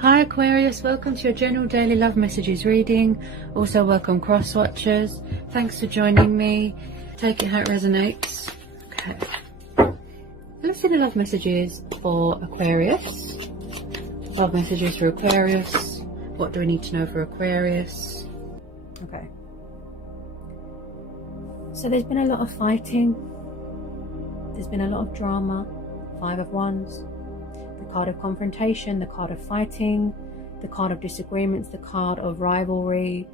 Hi Aquarius, welcome to your general daily love messages reading. Also welcome cross watchers. Thanks for joining me. Take it how it resonates. Okay. Let's see the love messages for Aquarius. Love messages for Aquarius. What do we need to know for Aquarius? Okay. So there's been a lot of fighting. There's been a lot of drama. 5 of Wands. The card of confrontation, the card of fighting, the card of disagreements, the card of rivalry.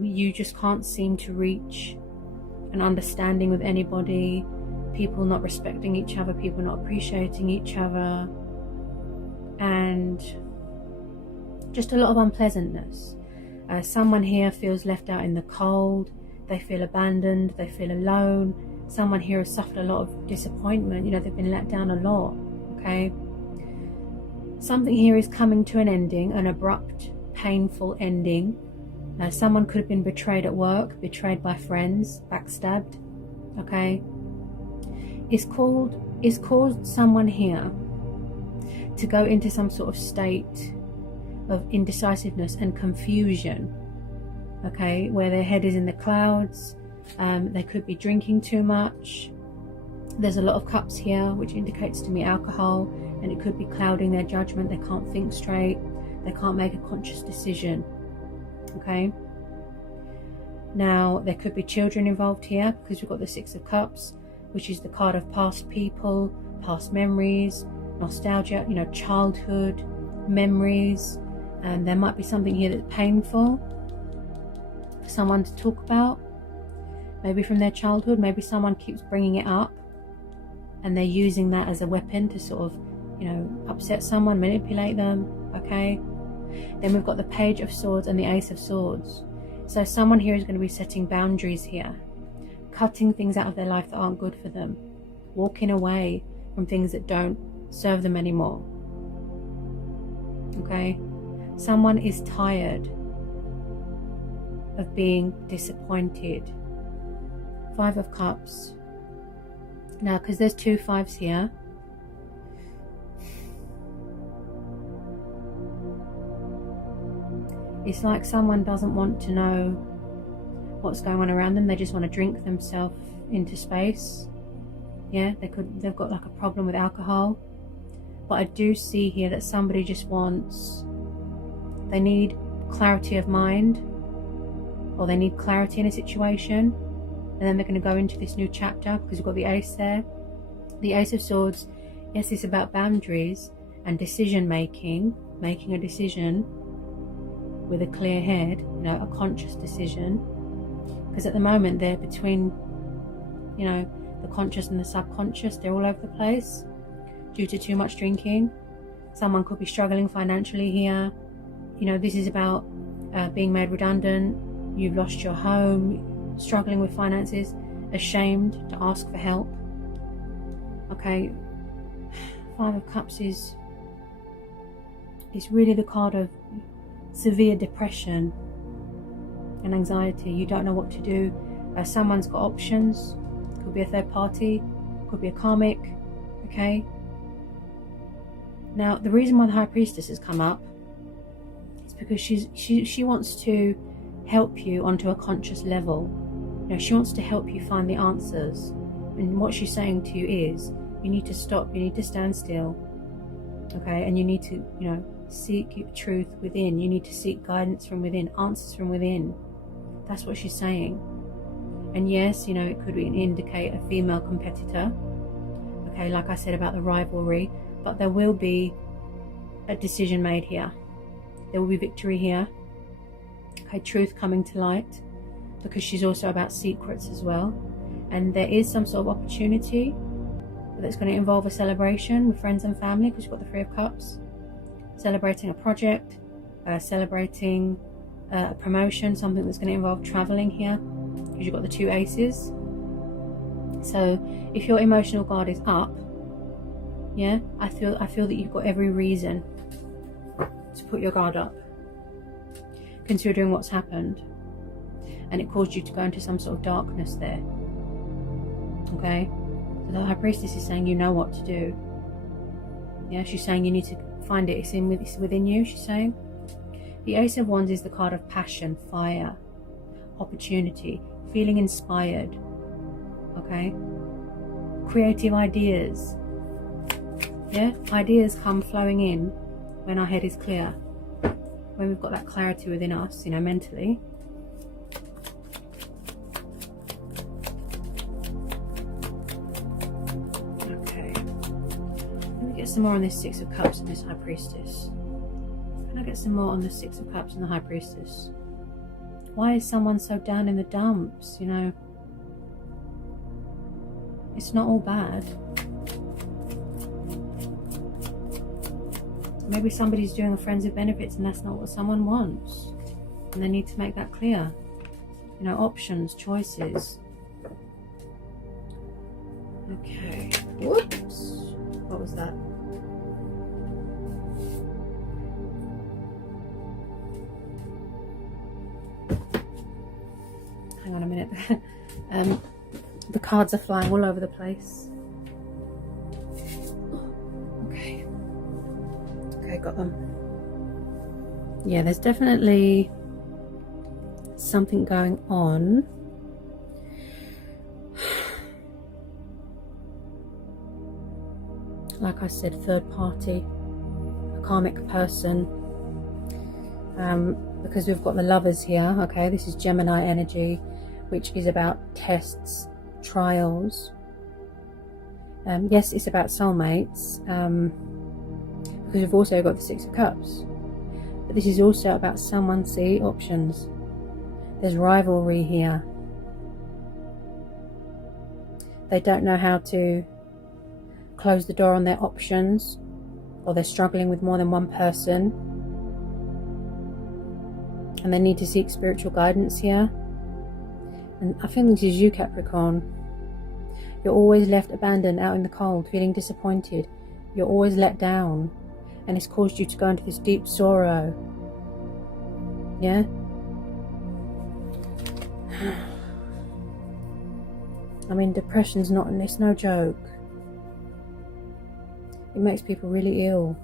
You just can't seem to reach an understanding with anybody. People not respecting each other, people not appreciating each other, and just a lot of unpleasantness. Someone here feels left out in the cold. They feel abandoned, they feel alone. Someone here has suffered a lot of disappointment. You know, they've been let down a lot. Okay, something here is coming to an ending, an abrupt, painful ending. Someone could have been betrayed at work, betrayed by friends, backstabbed. Okay, it's caused someone here to go into some sort of state of indecisiveness and confusion. Okay, where their head is in the clouds. They could be drinking too much. There's a lot of cups here, which indicates to me alcohol, and it could be clouding their judgment. They can't think straight. They can't make a conscious decision. Okay. Now, there could be children involved here, because we've got the 6 of Cups, which is the card of past people, past memories, nostalgia, you know, childhood memories. And there might be something here that's painful for someone to talk about, maybe from their childhood. Maybe someone keeps bringing it up, and they're using that as a weapon to sort of, you know, upset someone, manipulate them. Okay. Then we've got the Page of Swords and the Ace of Swords. So someone here is going to be setting boundaries here, cutting things out of their life that aren't good for them, walking away from things that don't serve them anymore. Okay. Someone is tired of being disappointed. 5 of Cups. Now, because there's 2 5s here, it's like someone doesn't want to know what's going on around them. They just want to drink themselves into space. Yeah, they've got like a problem with alcohol. But I do see here that somebody just wants, they need clarity of mind, or they need clarity in a situation. And then they're going to go into this new chapter, because we've got the Ace there. The Ace of Swords, yes, it's about boundaries and decision making, making a decision with a clear head, you know, a conscious decision. Because at the moment they're between, you know, the conscious and the subconscious. They're all over the place due to too much drinking. Someone could be struggling financially here. You know, this is about being made redundant. You've lost your home, struggling with finances, ashamed to ask for help. Okay, 5 of Cups is really the card of severe depression and anxiety. You don't know what to do. Someone's got options. Could be a third party, could be a karmic. Okay, now the reason why the High Priestess has come up is because she wants to help you onto a conscious level. You know, she wants to help you find the answers. And what she's saying to you is, you need to stop, you need to stand still. Okay, and you need to, you know, seek truth within. You need to seek guidance from within, answers from within. That's what she's saying. And yes, you know, it could indicate a female competitor. Okay, like I said about the rivalry, but there will be a decision made here. There will be victory here. Okay, truth coming to light, because she's also about secrets as well. And there is some sort of opportunity that's going to involve a celebration with friends and family, because you've got the 3 of Cups. Celebrating a project, celebrating a promotion, something that's going to involve traveling here, because you've got the 2 aces. So if your emotional guard is up, yeah, I feel that you've got every reason to put your guard up, considering what's happened, and it caused you to go into some sort of darkness there. Okay, so the High Priestess is saying you know what to do. Yeah, she's saying you need to find it. It's within you, she's saying. The Ace of Wands is the card of passion, fire, opportunity, feeling inspired. Okay? Creative ideas. Yeah? Ideas come flowing in when our head is clear. When we've got that clarity within us, you know, mentally. Okay. Let me get some more on this Six of Cups and this High Priestess. Can I get some more on the Six of Cups and the High Priestess? Why is someone so down in the dumps, you know? It's not all bad. Maybe somebody's doing a friends with benefits and that's not what someone wants. And they need to make that clear. You know, options, choices. Okay. Whoops. What was that? Hang on a minute. The cards are flying all over the place. Okay. Okay, got them. Yeah, there's definitely something going on. Like I said, third party, a karmic person. Because we've got the Lovers here. Okay, this is Gemini energy, which is about tests, trials. Yes, it's about soulmates. Because we've also got the Six of Cups. But this is also about someone, see, options. There's rivalry here. They don't know how to close the door on their options, or they're struggling with more than one person. And they need to seek spiritual guidance here. And I think this is you, Capricorn. You're always left abandoned out in the cold, feeling disappointed. You're always let down. And it's caused you to go into this deep sorrow. Yeah? I mean, depression's not, it's no joke. It makes people really ill.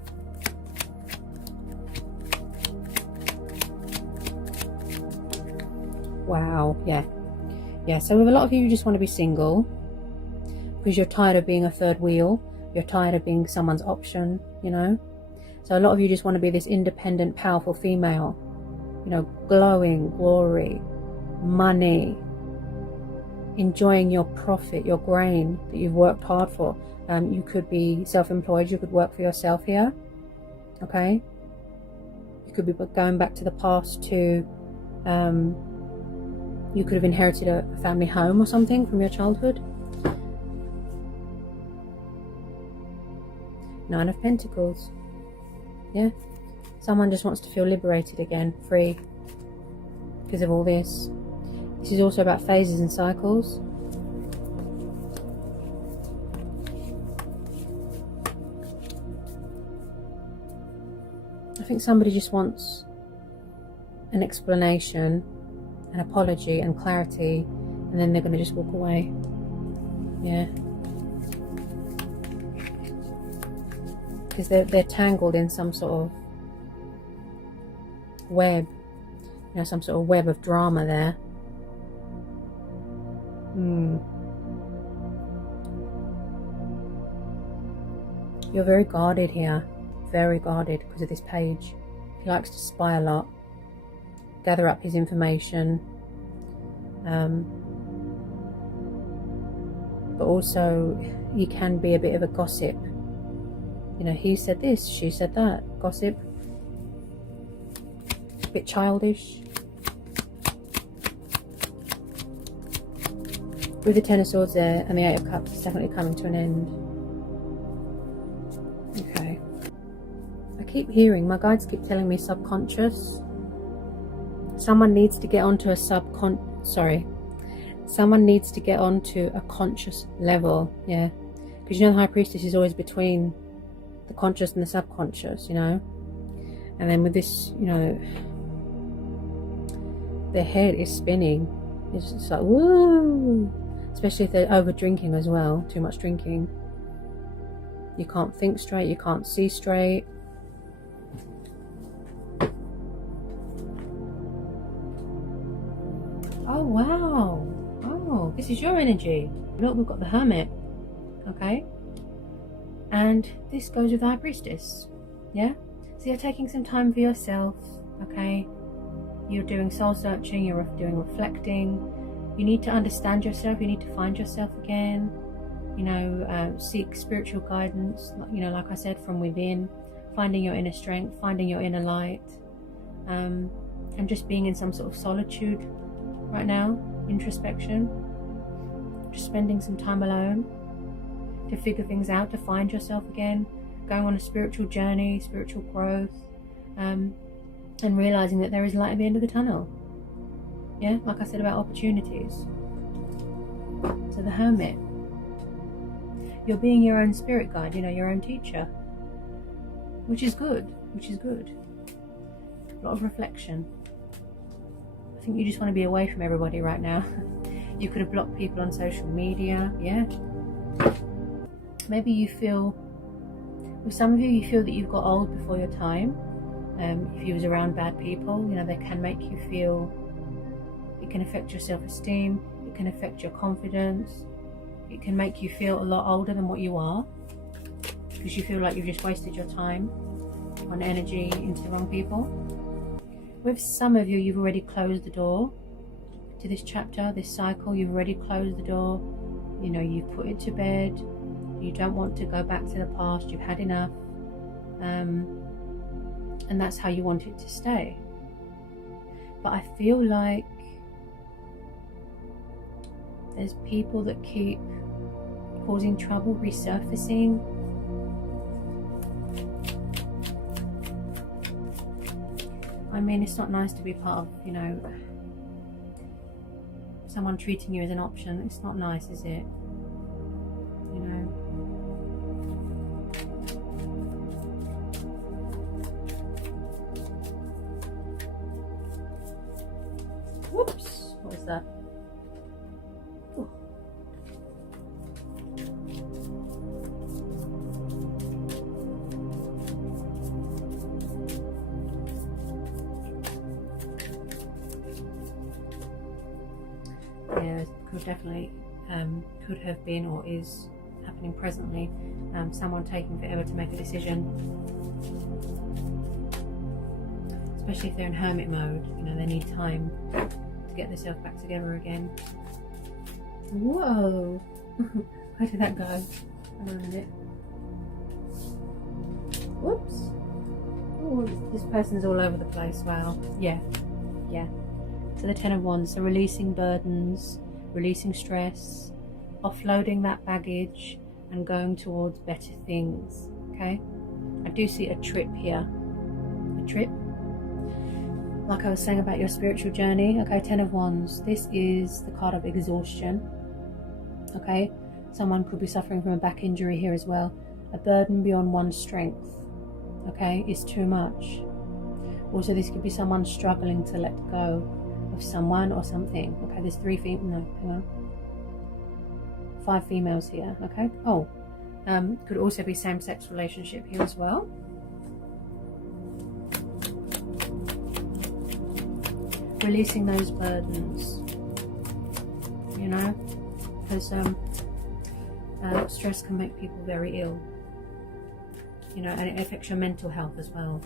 Wow, yeah. Yeah, so with a lot of you, you just want to be single. Because you're tired of being a third wheel. You're tired of being someone's option, you know. So a lot of you just want to be this independent, powerful female. You know, glowing, glory, money. Enjoying your profit, your grain that you've worked hard for. You could be self-employed. You could work for yourself here. Okay. You could be going back to the past to... you could have inherited a family home or something from your childhood. Nine of Pentacles. Yeah. Someone just wants to feel liberated again, free. Because of all this. This is also about phases and cycles. I think somebody just wants an explanation, an apology and clarity, and then they're going to just walk away. Yeah. Because they're tangled in some sort of web. You know, some sort of web of drama there. You're very guarded here. Very guarded because of this page. He likes to spy a lot. Gather up his information. But also he can be a bit of a gossip. You know, he said this, she said that. Gossip. A bit childish. With the Ten of Swords there and the Eight of Cups, it's definitely coming to an end. Okay. I keep hearing, my guides keep telling me subconscious. Someone needs to get onto a someone needs to get onto a conscious level. Yeah. Because you know the High Priestess is always between the conscious and the subconscious, you know. And then with this, you know, their head is spinning. It's just like, woo! Especially if they're over drinking as well. Too much drinking. You can't think straight. You can't see straight. wow. Oh, this is your energy. Look, we've got the Hermit. Okay. And this goes with High Priestess. Yeah? So you're taking some time for yourself. Okay. You're doing soul searching. You're doing reflecting. You need to understand yourself. You need to find yourself again. You know, seek spiritual guidance. You know, like I said, from within. Finding your inner strength. Finding your inner light. And just being in some sort of solitude right now. Introspection. Just spending some time alone to figure things out, to find yourself again, going on a spiritual journey, spiritual growth, and realizing that there is light at the end of the tunnel. Yeah, like I said about opportunities. So the Hermit, you're being your own spirit guide, you know, your own teacher, which is good, which is good. A lot of reflection. I think you just want to be away from everybody right now. You could have blocked people on social media, yeah. Maybe you feel, with some of you, you feel that you've got old before your time. If you was around bad people, you know, they can make you feel, it can affect your self-esteem, it can affect your confidence, it can make you feel a lot older than what you are, because you feel like you've just wasted your time on energy into the wrong people. With some of you, you've already closed the door to this chapter, this cycle. You've already closed the door. You know, you've put it to bed. You don't want to go back to the past. You've had enough. And that's how you want it to stay. But I feel like there's people that keep causing trouble, resurfacing. I mean, it's not nice to be part of, you know, someone treating you as an option. It's not nice, is it? You know. Whoops, what was that? Ooh. Yeah, could definitely could have been or is happening presently. Someone taking forever to make a decision, especially if they're in hermit mode. You know, they need time to get themselves back together again. Whoa! Where did that go? Hang on a minute. Whoops! Oh, this person's all over the place. Wow. Yeah. So the Ten of Wands. So releasing burdens, releasing stress, offloading that baggage, and going towards better things. Okay. I do see a trip here. A trip. Like I was saying about your spiritual journey. Okay, Ten of Wands. This is the card of exhaustion. Okay. Someone could be suffering from a back injury here as well. A burden beyond one's strength. Okay, is too much. Also, this could be someone struggling to let go of someone or something. Okay, there's 3 females. No, hang on. 5 females here. Okay. Oh, could also be same-sex relationship here as well. Releasing those burdens. You know, because stress can make people very ill. You know, and it affects your mental health as well.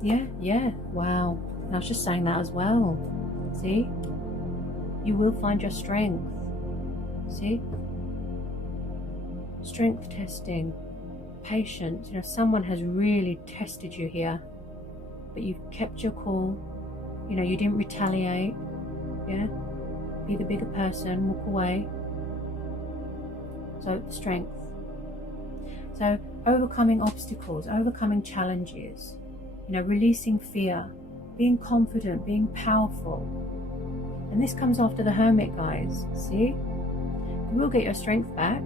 Yeah, wow. And I was just saying that as well. See? You will find your strength. See? Strength testing. Patience. You know, someone has really tested you here. But you've kept your cool. You know, you didn't retaliate. Yeah? Be the bigger person. Walk away. So, strength. So, overcoming obstacles, overcoming challenges, you know, releasing fear, being confident, being powerful. And this comes after the Hermit, guys. See? You will get your strength back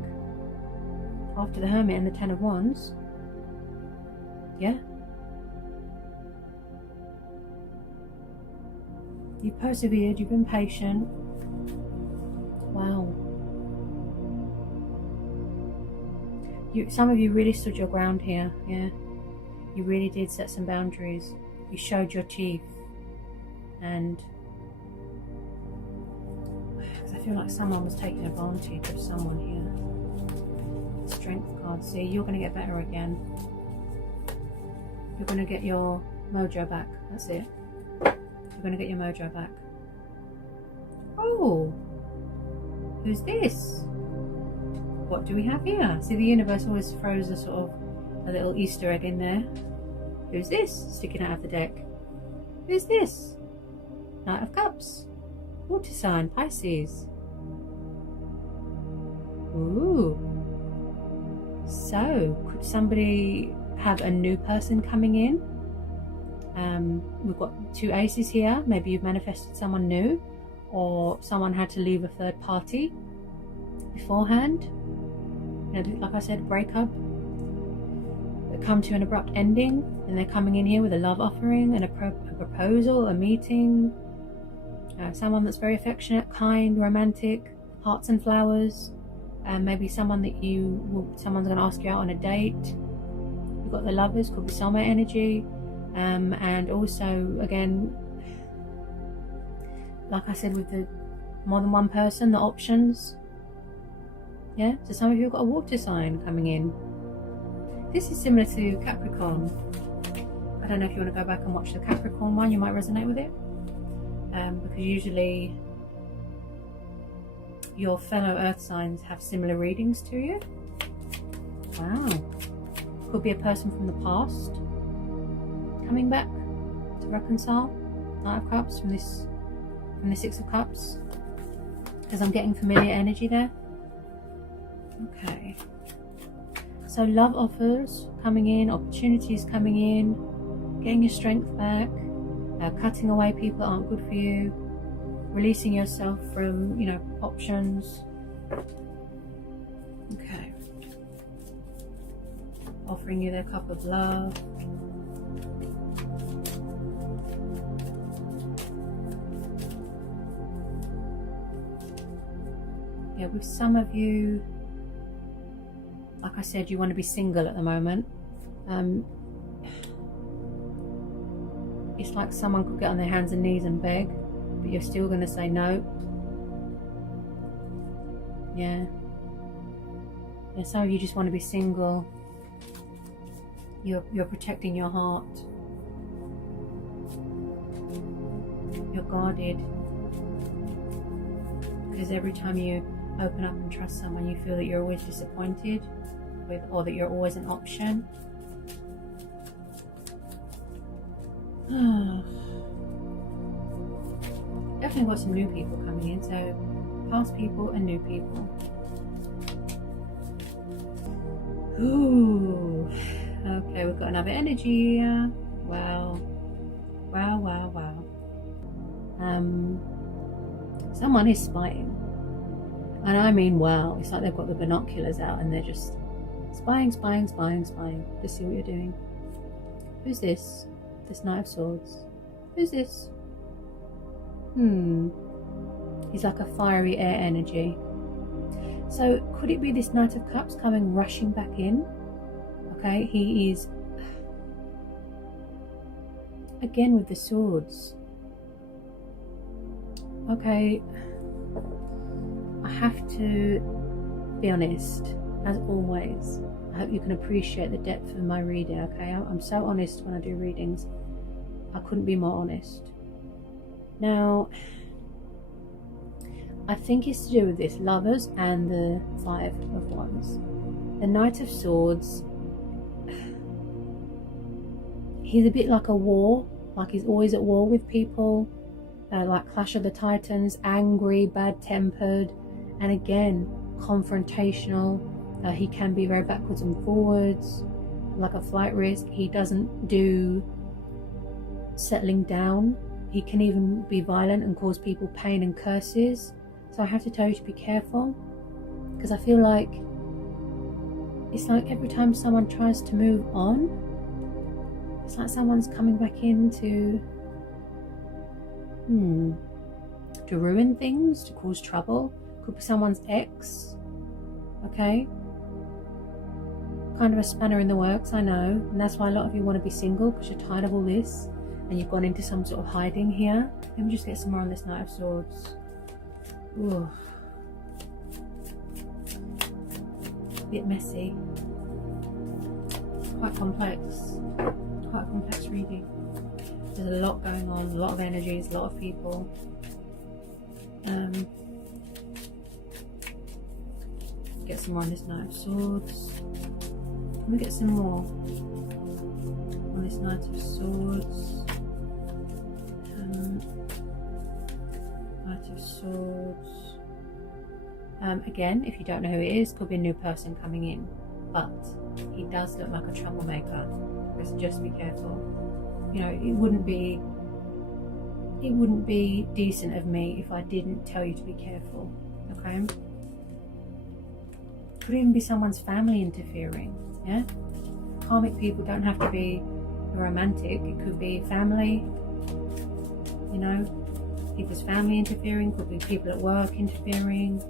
after the Hermit and the Ten of Wands. Yeah? You've persevered, you've been patient. Wow. Some of you really stood your ground here, yeah. You really did set some boundaries. You showed your teeth, and Because I feel like someone was taking advantage of someone here. Strength card. See, you're going to get better again. You're going to get your mojo back. That's it. You're going to get your mojo back. Oh, who's this? What do we have here? See, the universe always throws a sort of a little Easter egg in there. Who's this sticking out of the deck? Who's this? Knight of Cups. Water sign, Pisces. Ooh. So, could somebody have a new person coming in? We've got 2 aces here. Maybe you've manifested someone new, or someone had to leave a third party beforehand. You know, like I said, breakup. They come to an abrupt ending, and they're coming in here with a love offering and a proposal, a meeting. Someone that's very affectionate, kind, romantic, hearts and flowers. Maybe someone that someone's going to ask you out on a date. You've got the Lovers, could be soulmate energy. And also, again, like I said, with the more than one person, the options. Yeah, so some of you have got a water sign coming in. This is similar to Capricorn. I don't know if you want to go back and watch the Capricorn one, you might resonate with it. Because usually your fellow earth signs have similar readings to you. Wow. Could be a person from the past coming back to reconcile. Knight of Cups from the 6 of Cups, because I'm getting familiar energy there. Okay, so love offers coming in, opportunities coming in, getting your strength back, cutting away people that aren't good for you, releasing yourself from, you know, options. Okay, offering you their cup of love. Yeah, with some of you, like I said, you want to be single at the moment. It's like someone could get on their hands and knees and beg, but you're still going to say no. Yeah. Yeah, some of you just want to be single. You're protecting your heart. You're guarded. Because every time you open up and trust someone, you feel that you're always disappointed with, or that you're always an option. Definitely got some new people coming in, so past people and new people. Ooh, okay, we've got another energy here. Wow, wow, wow, wow. Someone is spying. And I mean, wow, it's like they've got the binoculars out and they're just spying, spying, spying, spying to see what you're doing. Who's this? This Knight of Swords. Who's this? He's like a fiery air energy. So could it be this Knight of Cups coming rushing back in? Okay, he is again with the swords. Okay, I have to be honest, as always. I hope you can appreciate the depth of my reading, okay? I'm so honest when I do readings. I couldn't be more honest. Now, I think it's to do with this, Lovers and the 5 of Wands. The Knight of Swords, he's a bit like a war, like he's always at war with people, like Clash of the Titans, angry, bad-tempered, and again, confrontational. He can be very backwards and forwards, like a flight risk. He doesn't do settling down. He can even be violent and cause people pain and curses. So I have to tell you to be careful, because I feel like it's like every time someone tries to move on, it's like someone's coming back in to ruin things, to cause trouble. Could be someone's ex. Okay, kind of a spanner in the works, I know, and that's why a lot of you want to be single, because you're tired of all this and you've gone into some sort of hiding here. Let me just get some more on this Knight of Swords. Ooh. A bit messy. Quite complex. Quite a complex reading. There's a lot going on, a lot of energies, a lot of people. Get some more on this Knight of Swords. Let me get some more on this Knight of Swords. Knight of Swords. Again, if you don't know who it is, could be a new person coming in, but he does look like a troublemaker. So just be careful. You know, it wouldn't be decent of me if I didn't tell you to be careful. Okay. Could even be someone's family interfering. Yeah. Karmic people don't have to be romantic. It could be family. You know, people's family interfering. Could be people at work interfering.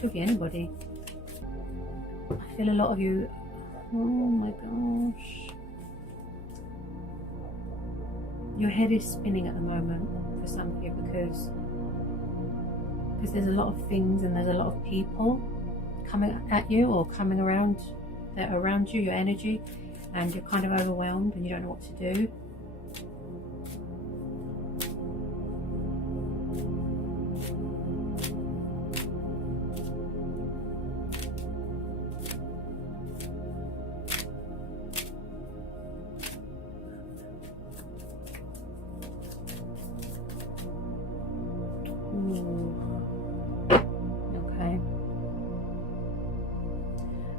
Could be anybody. I feel a lot of you. Oh my gosh. Your head is spinning at the moment for some of you because there's a lot of things and there's a lot of people coming at you or coming around. They're around you, your energy, and you're kind of overwhelmed and you don't know what to do. Okay.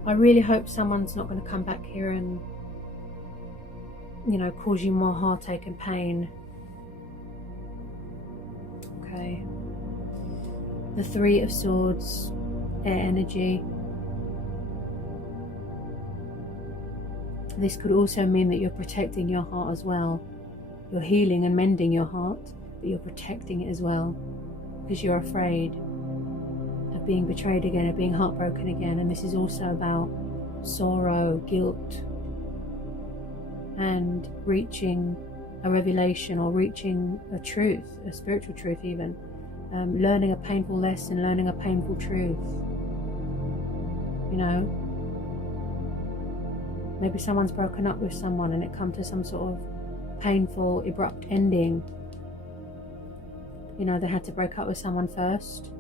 I really hope someone's not going to come back here and, you know, cause you more heartache and pain. Okay. The Three of Swords, air energy. This could also mean that you're protecting your heart as well. You're healing and mending your heart, but you're protecting it as well. Because you're afraid of being betrayed again, of being heartbroken again. And this is also about sorrow, guilt, and reaching a revelation or reaching a truth, a spiritual truth even. Learning a painful lesson, learning a painful truth. You know, maybe someone's broken up with someone and it come to some sort of painful, abrupt ending. You know, they had to break up with someone first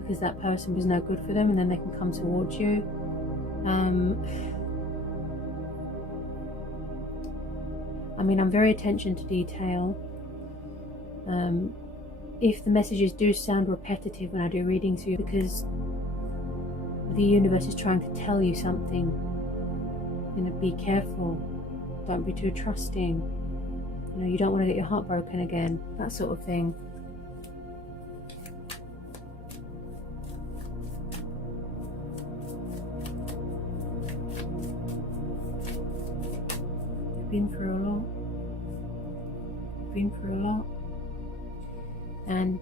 because that person was no good for them, and then they can come towards you. I mean, I'm very attention to detail. If the messages do sound repetitive when I do readings for you, because the universe is trying to tell you something. You know, be careful. Don't be too trusting. You know, you don't want to get your heart broken again. That sort of thing. Been through a lot, and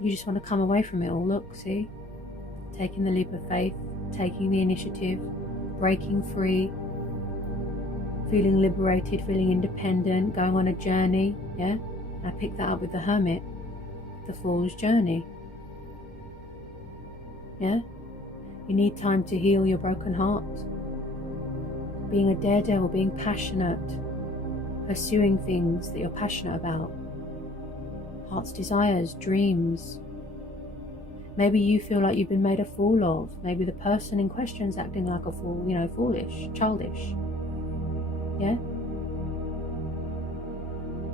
you just want to come away from it all. Look, see, taking the leap of faith, taking the initiative, breaking free, feeling liberated, feeling independent, going on a journey. Yeah, I picked that up with the Hermit, the Fool's journey. Yeah, you need time to heal your broken heart. Being a daredevil, being passionate, pursuing things that you're passionate about, heart's desires, dreams. Maybe you feel like you've been made a fool of. Maybe the person in question is acting like a fool, you know, foolish, childish. Yeah?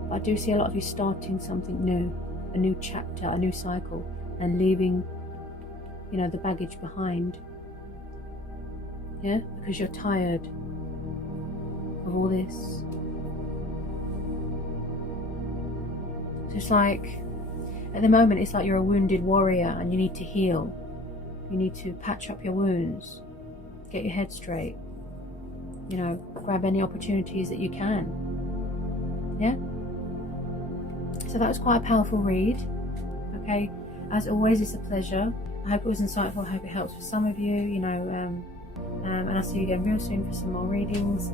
But I do see a lot of you starting something new, a new chapter, a new cycle, and leaving, you know, the baggage behind. Yeah? Because you're tired of all this. So it's like, at the moment it's like you're a wounded warrior and you need to heal. You need to patch up your wounds, get your head straight, you know, grab any opportunities that you can. Yeah? So that was quite a powerful read. Okay, as always, it's a pleasure. I hope it was insightful. I hope it helps for some of you, you know, and I'll see you again real soon for some more readings.